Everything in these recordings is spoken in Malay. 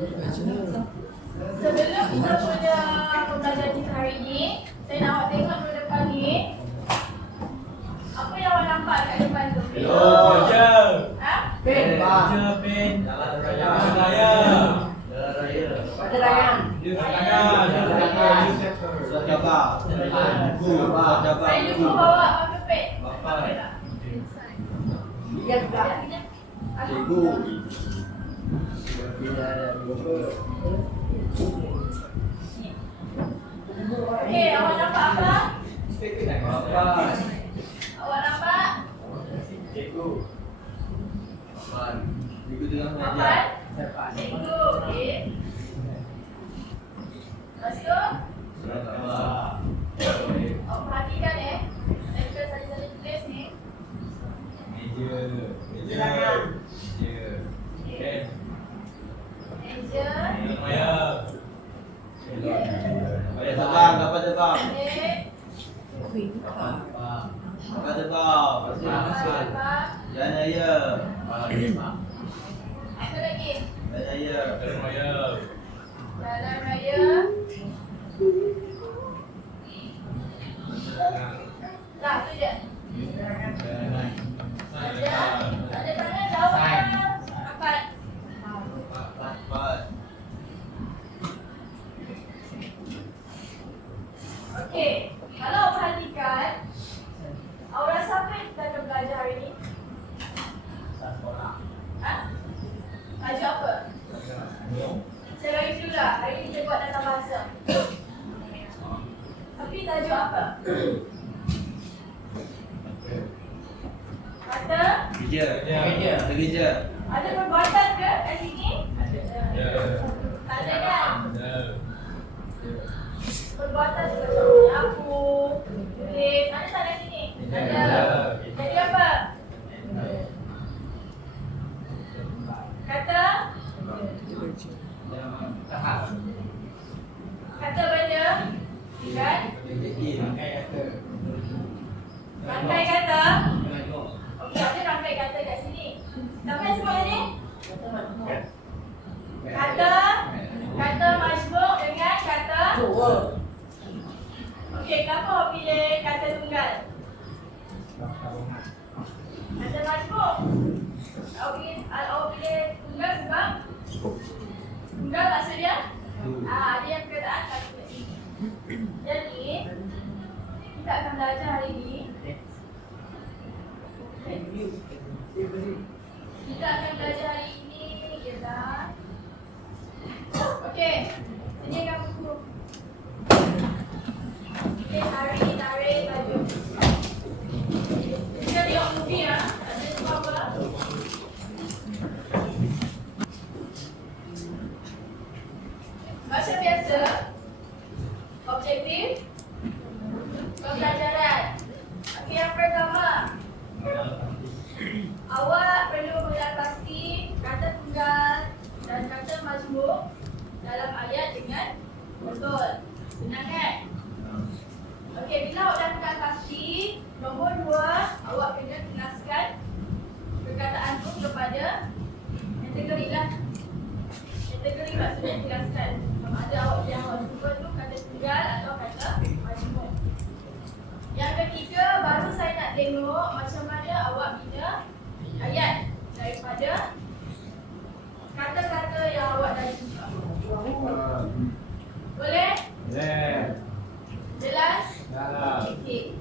Sebelum kita mula pembelajaran kita hari ini, saya nak awak tengok dulu depan ni. Apa yang awak nampak kat depan tu? Teacher. Ha? Pen. Pen. Jalan raya. Surat khabar. Buku. Saya lupa bawa paper pad. Bapa. Cikgu. Okey, awak nampak apa? Bapa. Awak nampak? Cikgu. Papan. Cikgu tengah Papan? mengajar. Cikgu, okey. Lepas tu, Surat khabar. awak perhatikan saya akan saja tulis ni. Meja. Pen. Meja. Ayah terbang, kapal terbang. Okey. Kapal terbang. Pasir. Jalan raya. Apa lagi? Jalan raya. Jalan raya. Lah, tu je. Ada tangan jawab apa? Empat. Okey, kalau perhatikan, awak rasa apa yang kita akan belajar hari ini? Ha? Tajuk apa? Saya bagi dulu lah, hari ini kita buat tata bahasa. Tapi tajuk apa? Kata? Kerja. Ada perbuatan ke kat sini? Tak ada kan? Perbuatan macam menyapu, tulis, ada tak kat sini? Ada. Jadi apa? Kata? Kata benda? Kan? Rangkai kata? Okey, ada rangkai kata kat sini. Siapa yang sebut tadi? Kata majmuk dengan kata okey, kenapa awak pilih kata tunggal? Kata majmuk. Awak pilih tunggal sebab tunggal maksud dia? Ada yang perkataan satu kat sini. Jadi, kita akan belajar hari ini. Kita akan belajar hari ini ialah okey, sediakan buku. Okey, tarik baju. Kita tengok movie ya. Ada sebab apa? Macam biasa, objektif pembelajaran. Okey, yang pertama, awak perlu mengenal pasti kata tunggal dan kata majmuk dalam ayat dengan betul. Senang kan? Okey, bila awak dah mengenal pasti, nombor 2, awak kena jelaskan perkataan tu kepada kategori lah. Kategori maksudnya jelaskan. Sama ada awak yang awak jumpa tu kata tunggal atau kata majmuk. Yang ketiga, baru saya nak tengok macam mana awak bina ayat daripada kata-kata yang awak dah jumpa. Boleh? Jelas? Okey.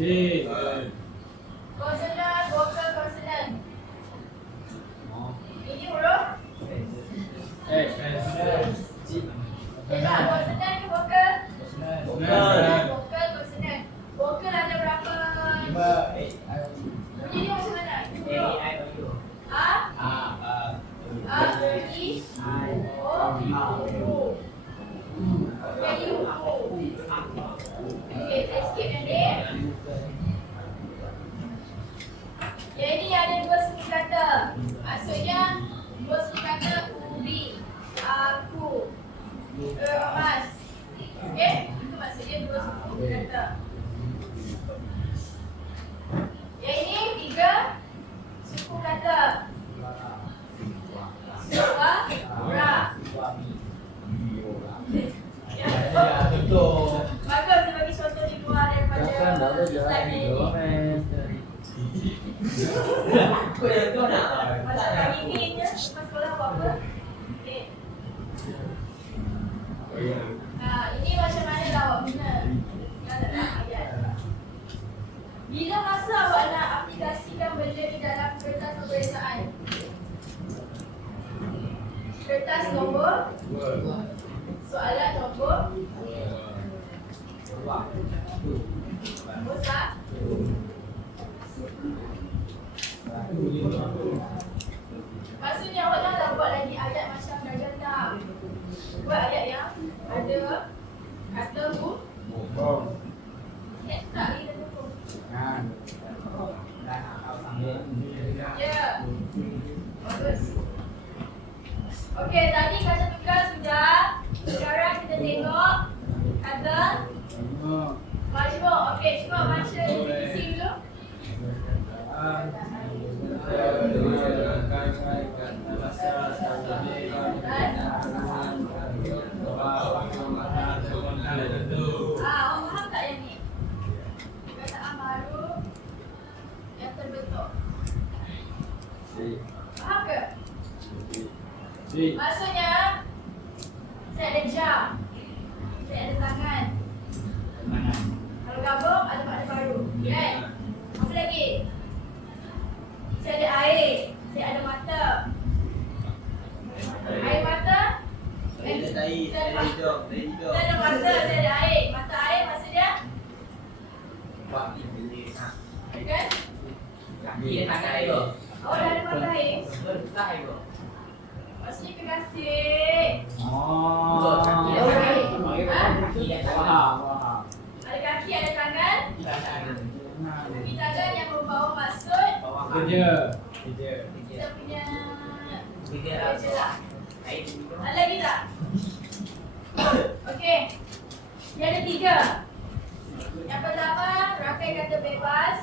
C. Konsonan, vokal konsonan. Ini huruf? S. Tidak, konsonan ke vokal? Vokal. Vokal konsonan. Vokal ada berapa? Bunyi dia macam mana? Ini huruf. A, I, O, U. Okay, U. Okay, saya skip yang ni. Yang ini ada dua suku kata. Maksudnya dua suku kata ubi, aku, emas. Okay, itu maksudnya dua suku kata. Yang ini tiga suku kata. Suara. Betul. Bagus dia bagi contoh di luar daripada slide ni. Masa hari ni je, lepas sekolah buat apa? Okay. Ini macam mana lah awak guna? Yang dalam ayat. Bila masa awak nak aplikasikan benda ni dalam kertas peperiksaan? Kertas nombor, soalan nombor, nombor 1. Maksudnya awak janganlah buat lagi ayat macam ganda. Buat ayat yang ada kata huruf. Tak lagi kata huruf. Ya. Bagus. Okey, tadi kata tukar sudah. Sekarang kita tengok kata majmuk. Okey, cuba baca definisi dulu. Awak faham tak yang ni? Perkataan baru yang terbentuk. Faham ke? Maksudnya saya ada jam, saya ada tangan. Kalau gabung ada makna baru, kan? Apa lagi? Saya ada air, saya ada mata. Air mata? Saya ada hidung. Saya ada mata, saya ada air. Mata air maksudnya? Kan? Oh, dah ada mata air. Maksudnya kekasih. Ada kaki, ada tangan. Kaki tangan yang membawa maksud. Kerja. Kita punya kerja lah. Ada lagi tak? Okey. Dia ada 3. Yang pertama, rangkai kata bebas.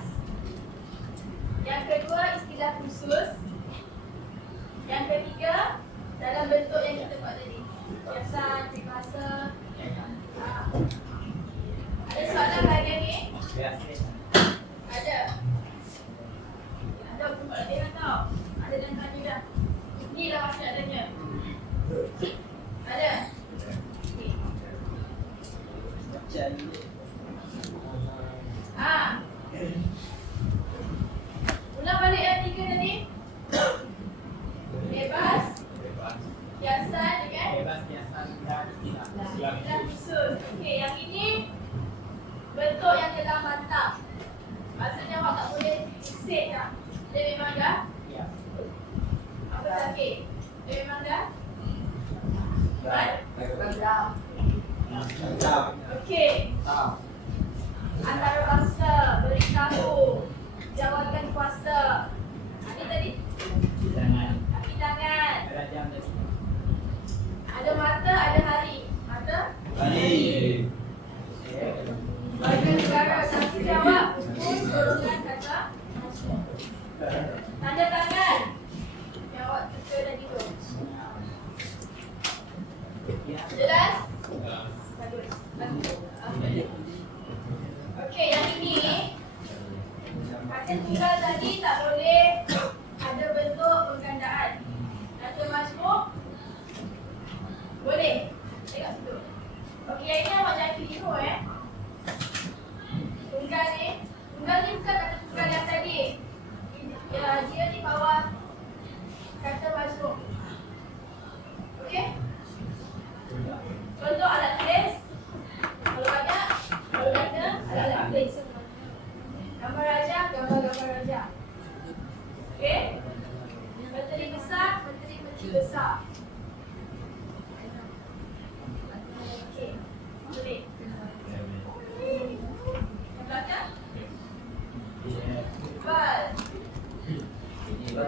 Yang kedua, istilah khusus. Yang ketiga, dalam bentuk yang kita buat tadi. Kiasan, peribahasa. Ada soalan bahagian ni? Ada. Ada aku buat latihan tau. Ada dan tanya dah. Ni lah masa nak tanya. Ada? Okay. Ulang balik yang 3 tadi. Bebas. Kiasan dengan istilah khusus. Okey, yang ini bentuk yang telah mantap. Maksudnya awak tak boleh set dah. Dia memang dah. Apa sakit? Dia memang dah. Okey. Antarabangsa, beritahu, jawatan kuasa. Ini tadi. Kaki tangan. Ada mata, ada hari. Mata? Hari. Warga negara, tanggungjawab, hukum, golongan kata. Tanda tangan. Yang awak teka tadi tu. Jelas? Bagus. Okey, yang ini kata tunggal tadi tak boleh ada bentuk penggandaan. Kata majmuk boleh. kaki besar. Okey. Boleh. Yang belakang? Bal.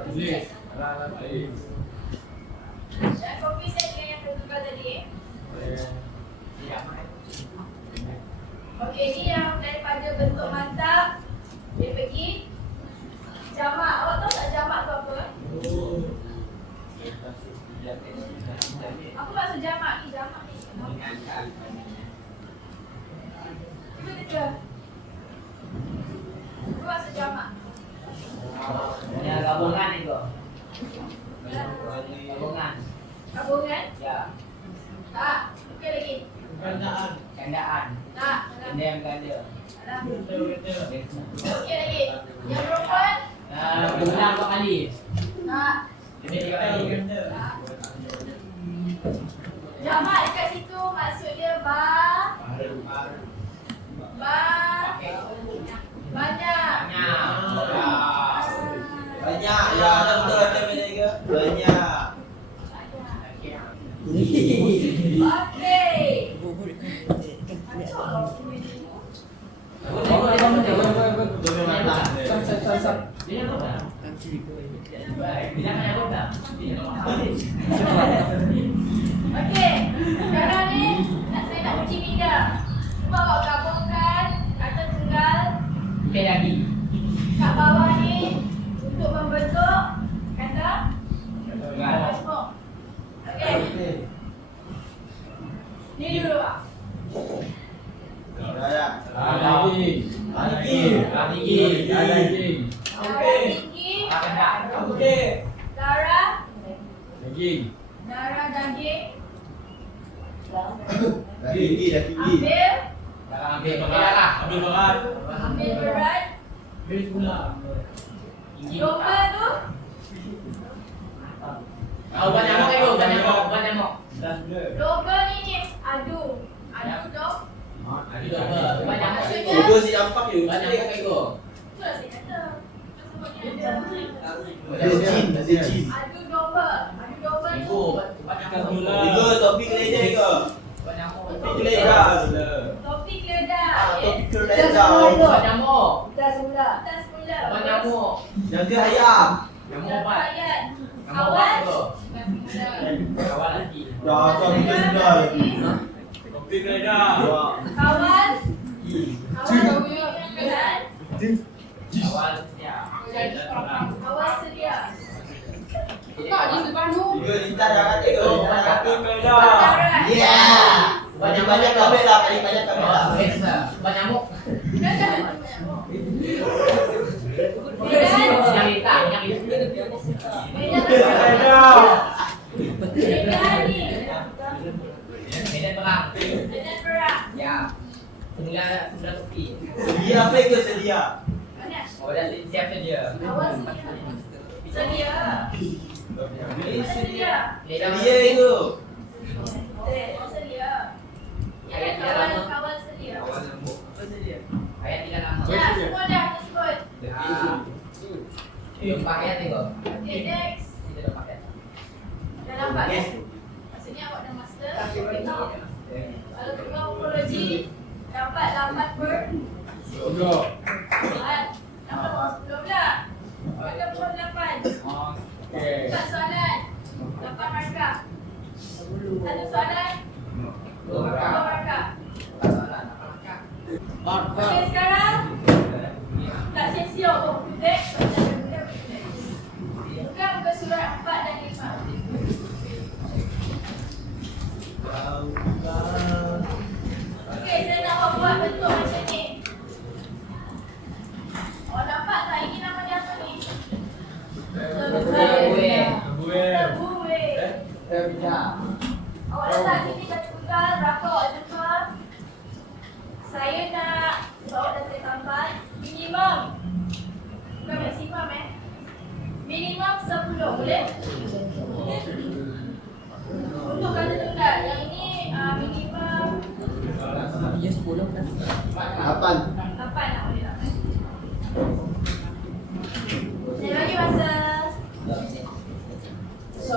Tulis. Alah, baik. Dan kopi saya dengan yang tertukar tadi. Okey, ni yang daripada bentuk mantap. Dia pergi jamak. Awak tahu tak jamak tu apa? Apa maksud jamak ni? Jamak ni. Cuba teka. Apa maksud jamak? Ini gabungan itu. Gabungan. Gabungan? Ya. Tak. Okey lagi. Kandaan. Tak. Benda yang ganda. Alah. Okey lagi. Yang perempuan? Berulang 4 kali. Tak. Ini 3 kali. Tak. Jamak dekat situ maksud dia banyak. Banyak. Ya, betul ada benda ke? Banyak. Okey. Okey. Sekarang ni saya nak uji minda. Cuba awak gabungkan kata tunggal lagi. kat bawah ni untuk membentuk kata majmuk. Okey. Ni dulu Pak. Dah. Lagi. Darah tinggi, darah Lagi. darah daging, Dah tinggi. ambil Ambil berat. ambil berat. Domba tu Ubat nyamuk itu, ubat nyamuk. domba ni adu dom. Ubat nyamuk itu. Itu si nampak you. Ubat nyamuk itu. Tu lah saya kata. Sebutnya Dia jin. adu domba Itu tu ubat nyamuk. Itu topik leja ke? Ubat nyamuk. Topik leja. topik keledar. Topik Yes. leja. Ubat nyamuk. Kita semula. Ubat nyamuk. Jaga ayam. Nyamuk Jaga ubat. ayat. Nyamuk Kawan. ubat itu. Kawan lagi. Dah topik leja. Topik leja. Kawan. Kawan. Kawan setia. Kawan sedia. Tiga lintas jangan tengok. Topik leja. Darat. Yeah. Banyak-banyak kabel lah. Paling banyak kabel lah. Ubat nyamuk. Medan. Yang hitam, yang hitam. Medan ni. Medan perang. Medan perang. Ya. Sebelah tepi. Sedia apa ke sedia? Mana? Oh, dah siap saja. Kawan sedia. Sedia. Mana sedia? Sedia itu. Sedia. Ayat tidak lama. Kawan sedia. Ayat tidak lama. Ya, semua dah tersebut. Jumpa ayat tengok. Okay, next. Kita dah pakai. Dah nampak kan? Maksudnya awak dah master. Kalau tengok morfologi, dapat 8 per Duduk. soalan. Dapat bawah 10 pula. Maka bawah 8. Okey. Empat soalan. 8 markah. Satu soalan, 2 markah. Okey, sekarang tak sia-sia komputer. Buka muka surat 4 dan 5. Okey, saya nak awak buat bentuk macam ni. Awak nampak tak ini nama dia apa ni? Tebuih. Tebuih. Awak letak sini kat tunggal, berapa awak jumpa? Saya nak, sebab awak dah saya tambah, minimum. Bukan maksimum minimum 10, boleh? Untuk kata tunggal, yang ini minimum 8. 8 lah, boleh 8. Saya bagi masa. So,